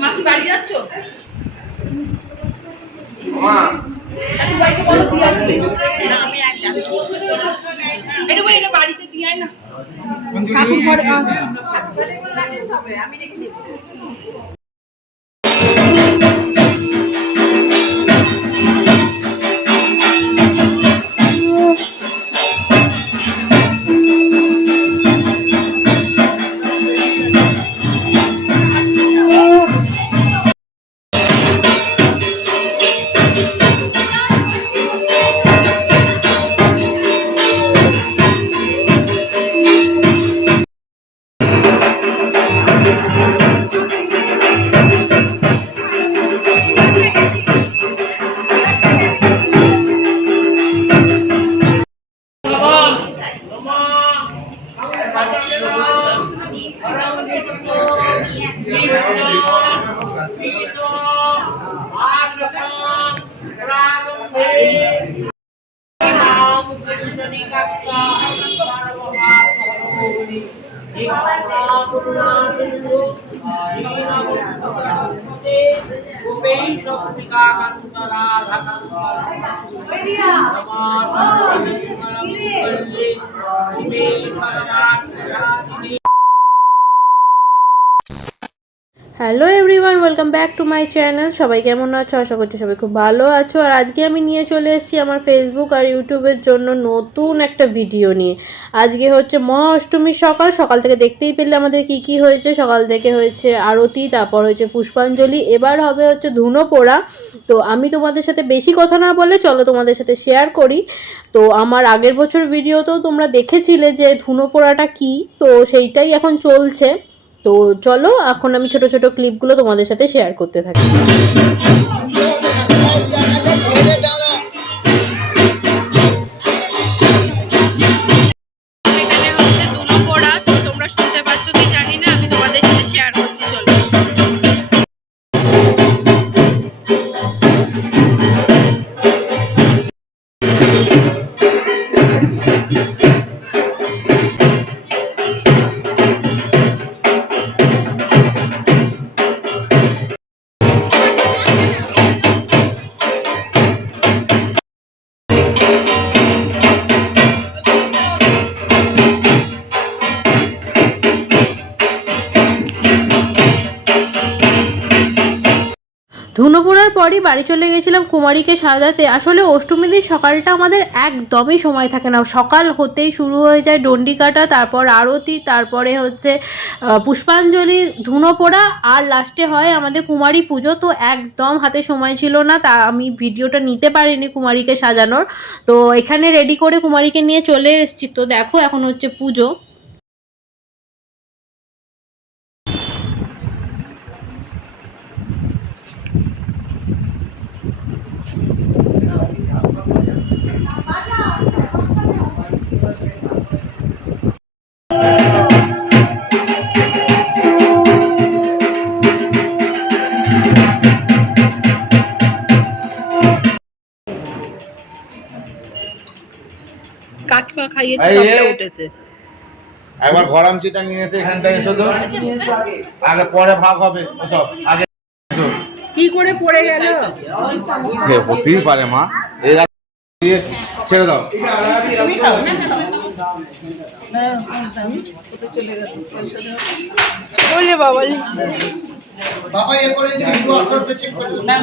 মা কি বাড়ি যাচ্ছ? মা একটু বাইকে বলো দিয়ে আসবে। না আমি এক যাচ্ছি। এটা বাড়িতে দিয়ে আয় না। ঠাকুর ঘরে আছে। আমি রেখে দেব। Hello everyone, welcome back to my channel. সবাই কেমন আছো? আশা করছি সবাই খুব ভালো আছো। আর আজকে আমি নিয়ে চলে এসেছি আমার ফেসবুক আর ইউটিউবের জন্য নতুন একটা ভিডিও নিয়ে। আজকে হচ্ছে মহা অষ্টমীর সকাল থেকে দেখতেই পেলে আমাদের কি হয়েছে। সকাল থেকে হয়েছে আরতি, তারপর হয়েছে পুষ্পাঞ্জলি, এবার হবে হচ্ছে ধুনো পোড়া। তো আমি তোমাদের সাথে বেশি কথা না বলে চলো তোমাদের সাথে শেয়ার করি। তো আমার আগের বছর ভিডিওতেও তোমরা দেখেছিলে যে ধুনো পোড়াটা কী, তো সেইটাই এখন চলছে। তো চলো এখন আমি ছোট ছোট ক্লিপগুলো তোমাদের সাথে শেয়ার করতে থাকি। ধুনো পোড়ার পরই বাড়ি চলে গেছিলাম কুমারীকে সাজাতে। আসলে অষ্টমীর দিন সকালটা আমাদের একদমই সময় থাকে না। সকাল হতেই শুরু হয়ে যায় ডন্ডি কাটা, তারপর আরতি, তারপরে হচ্ছে পুষ্পাঞ্জলি, ধুনো পোড়া, আর লাস্টে হয় আমাদের কুমারী পুজো। তো একদম হাতে সময় ছিল না, তা আমি ভিডিওটা নিতে পারিনি কুমারীকে সাজানোর। তো এখানে রেডি করে কুমারীকে নিয়ে চলে এসেছি। তো দেখো এখন হচ্ছে পুজো। কাকিমা খাইয়েছে, সবটা উঠেছে। একবার গরম চিটা নিয়ে এসে এখানটা এসো তো, আগে পরে ভাগ হবে সব। আগে কি করে পড়ে গেল? হতেই পারে মা, এই ছেড়ে দাও। তুমি খাও না,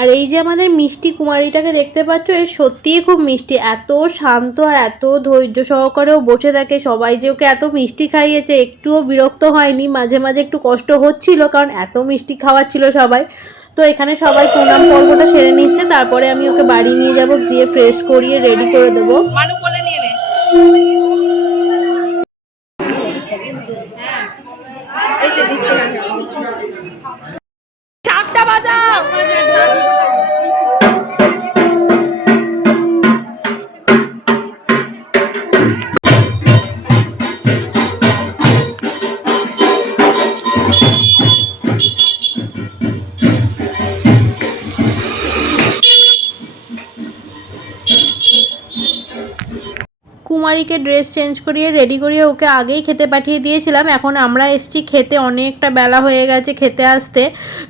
আর এই যে আমাদের মিষ্টি কুমারীটাকে দেখতে পাচ্ছ, এর সত্যিই খুব মিষ্টি, এত শান্ত আর এত ধৈর্য সহকারেও বসে থাকে। সবাই যে ওকে এত মিষ্টি খাইয়েছে, একটুও বিরক্ত হয়নি। মাঝে মাঝে একটু কষ্ট হচ্ছিল, কারণ এত মিষ্টি খাওয়াচ্ছিল সবাই। তো এখানে সবাই প্রণাম পর্বটা সেরে নিচ্ছে, তারপরে আমি ওকে বাড়ি নিয়ে যাব, দিয়ে ফ্রেশ করিয়ে রেডি করে দেবো। মানু বলে নিয়ে নে। চারটা বাজাও। কুমারীকে ড্রেস চেঞ্জ করিয়ে রেডি করিয়ে ওকে আগেই খেতে পাঠিয়ে দিয়েছিলাম। এখন আমরা এসছি খেতে, অনেকটা বেলা হয়ে গেছে খেতে আসতে।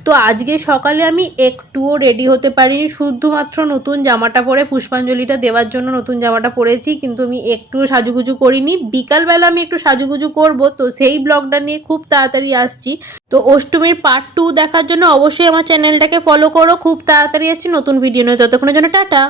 তো আজকে সকালে আমি একটুও রেডি হতে পারিনি, শুধুমাত্র নতুন জামাটা পরে পুষ্পাঞ্জলিটা দেওয়ার জন্য নতুন জামাটা পরেছি, কিন্তু আমি একটুও সাজুগুজু করিনি। বিকালবেলা আমি একটু সাজুগুজু করব, তো সেই ব্লগটা নিয়ে খুব তাড়াতাড়ি আসছি। তো অষ্টমীর পার্ট 2 দেখার জন্য অবশ্যই আমার চ্যানেলটাকে ফলো করো। খুব তাড়াতাড়ি আসছি নতুন ভিডিও নিয়ে, ততক্ষণের জন্য টাটা।